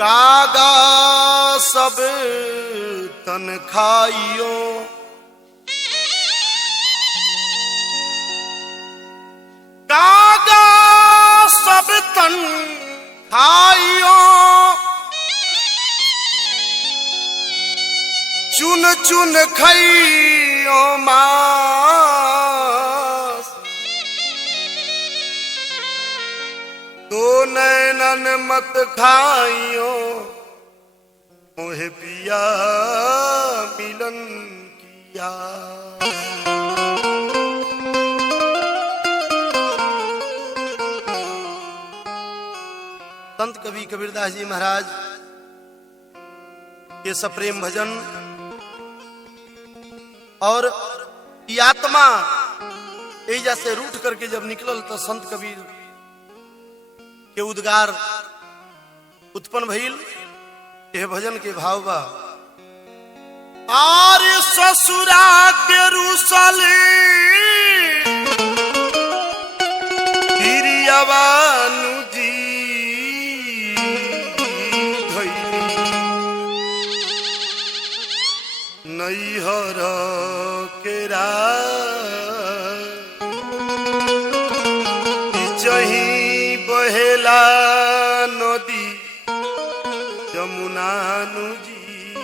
कागा सब तन खाइयो, कागा सब तन खाइयो, चुन चुन खाइयो मांस, तो नैनन मत खाइयो, मोहे पिया मिलन किया। संत कवि कबीरदास जी महाराज के सप्रेम भजन और ये आत्मा एजा से रूठ करके जब निकलल तो संत कबीर के उद्गार उत्पन्न भइल। यह भजन के भाव बा, आर्य ससुरा के रूसले हिरियवानु जी नैहर केरा चही बहेला नदी यमुनानु जी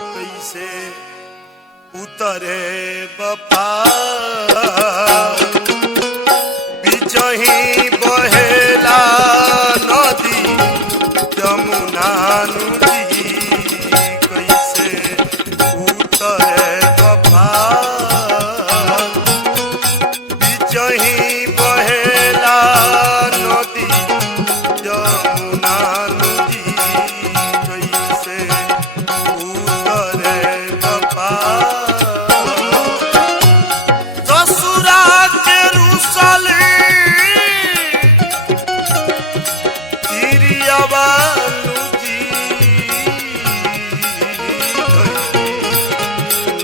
कैसे उतरे बपा बिचही बहेला नदी यमुनानु जी कैसे उतरे बपा बिचही बहेला नदी यमुनानु जी कैसे उतरे बपा। ससुरा के रूसले हिरियवानु जी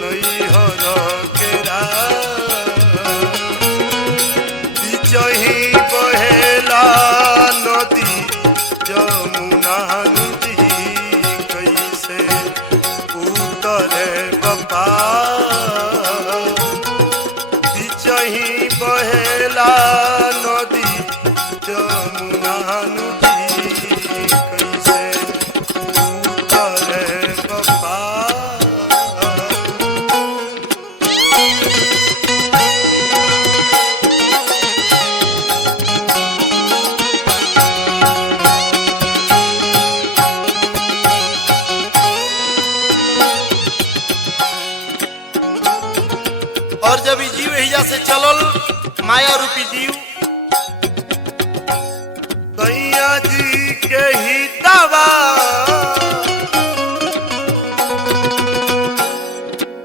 नैहर केरा बिचही बहेला नदी यमुनानु जी कैसे उतरे बपा बिचही बहेला नदी यमुनानु जी कैसे उतरे बपा। और जब ई जीव हिजा से चलल माया रूपी जीव गैया जी के हितवा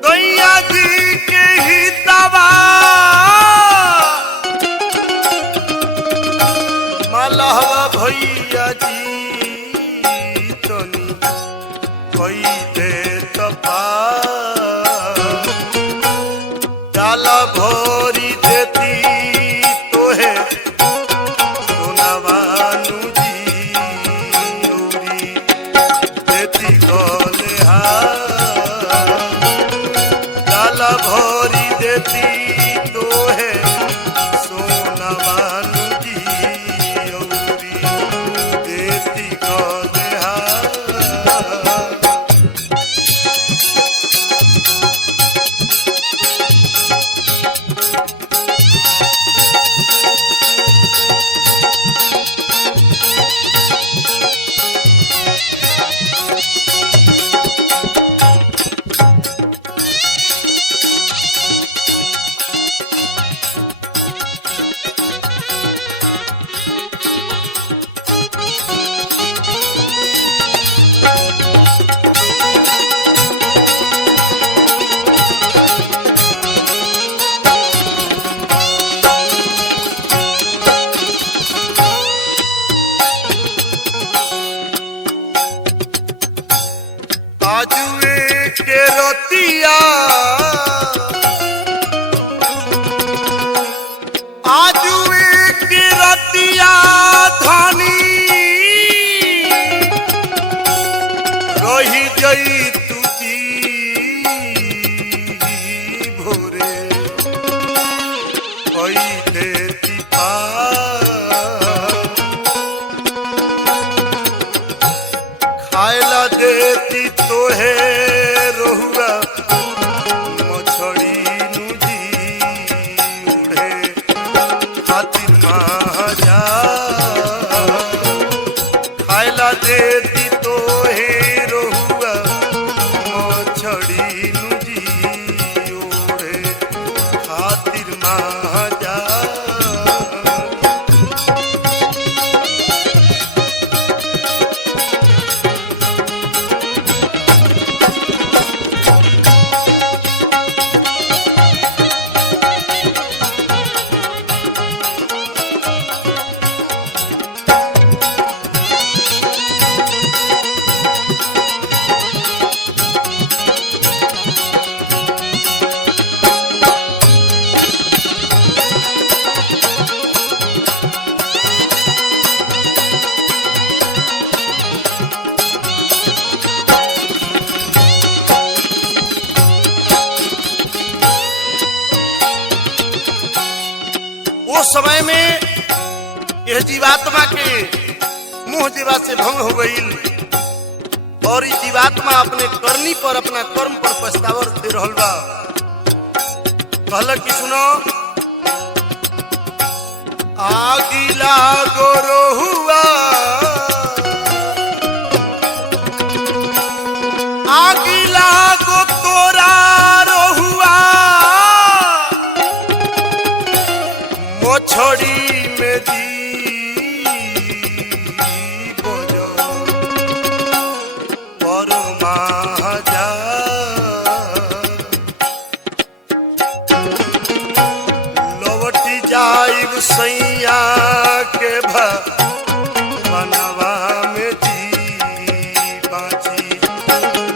गैया जी के हितवा मलहवा भैया जी तनी कई दे तपा डाला भोरी देती तोहे सोनावानु जी उरी देती गोले डाला भोरी देती तोहे सोनावानु जी उरी देती गोले रतिया आजुए की रतिया धनी जई तुझी भोरे कोई देती खायला देती तोहे रहुआ मछड़ी नुजी उड़े खातिर महाजा खायला देती तोहे रहुआ मछड़ी नुजी उड़े खातिर महाजा समय में यह जीवात्मा के मुंह जीवा से भंग हो गई और ये जीवात्मा अपने करनी पर अपना कर्म पर पछतावा दे रहल बा। कहल कि सुनो आगिला गोरो हुआ आगिला गो तोरा रोहुआ मछड़ी में दी बोलो पर महाजा लौटी जाइब सैया के बनवा में दी बाची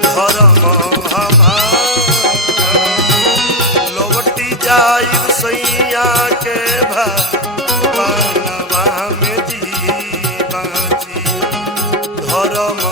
धर्म लौटी जाइब सैया के बनवा में दी बाची धर्म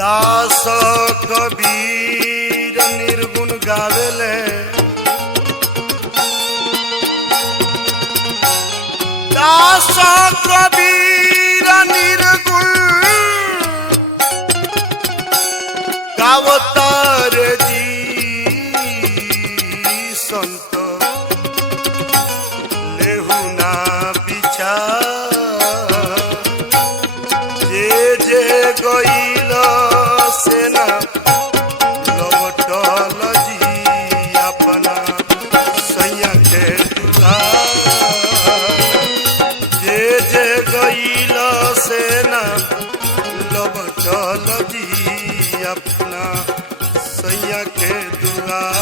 दास कबीर निर्गुण गावेले दास कबीर निर्गुण गावतार जी संत लेहु ना विचार जे जे गईल सेना लौटल जी अपना सैया के दुआर जे जे गईल सेना लौटल जी अपना सैया के दुआर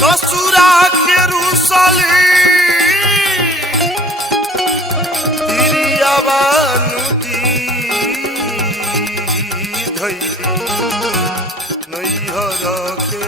ससुरा के रुसली तिरियाबानुदी धैली नैहर के